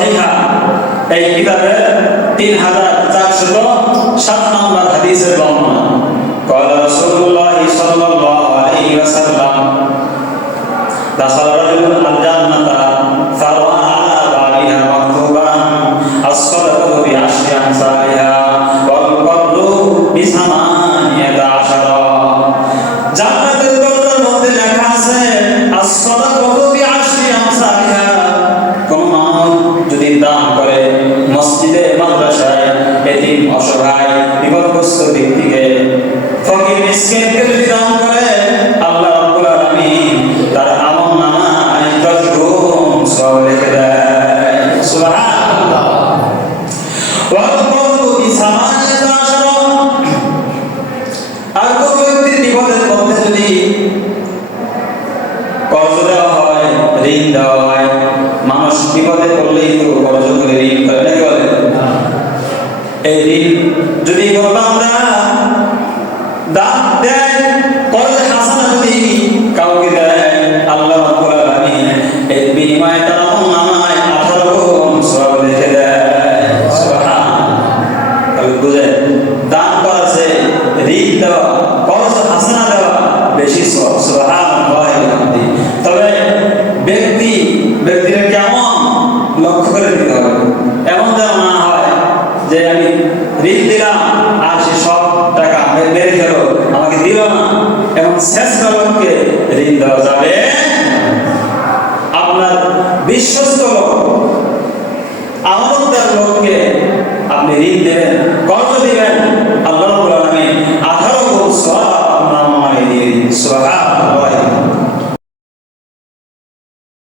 সহিহা এই কিতাবে 3407 নম্বর হাদিসের বর্ণনা। قال رسول الله صلى الله عليه وسلم دخل رجل الجنة فرأى على بابها مكتوبا الصدقة بعشر أمثالها والقرض بثمانية عشر। জান্নাতের দরজার মধ্যে লেখা আছে as-sadaqatu bi'ashri amsalha। কোন মানুষ যদি দান করে মসজিদে মাদ্রাসায় এতিম অসহায় বিপদগ্রস্ত ব্যক্তিকে ফকির মিসকিনকে যদি দান করে আল্লাহ রাব্বুল আলামিন তার আমলনামায় 10 গুণ সওয়াব লিখে দেয়। সুবহানাল্লাহ। ওয়াল করদু বিসামানিয়াতি আশারা। আর কোন ব্যক্তির বিপদের মধ্যে যদি কর্জ দেওয়া হয়, ঋণ দেওয়া হয়, মানুষ বিপদে পড়লেই তো কর্জ করে ঋণ করে নাকি বলে? এই ঋণ যদি কোনো বান্দা দান দেয়, কর্জ হাসানা যদি কাউকে দেয়, আল্লাহ রাব্বুল আলামিন এর বিনিময়ে তার আমলনামায় 18 গুণ সওয়াব লিখে দেয়। সুবহানাল্লাহ। তাহলে বুঝেন, দান করা আছে, ঋণ দেওয়া, কর্জ হাসানা দেওয়া বেশি সওয়াব। সুবহানাল্লাহ।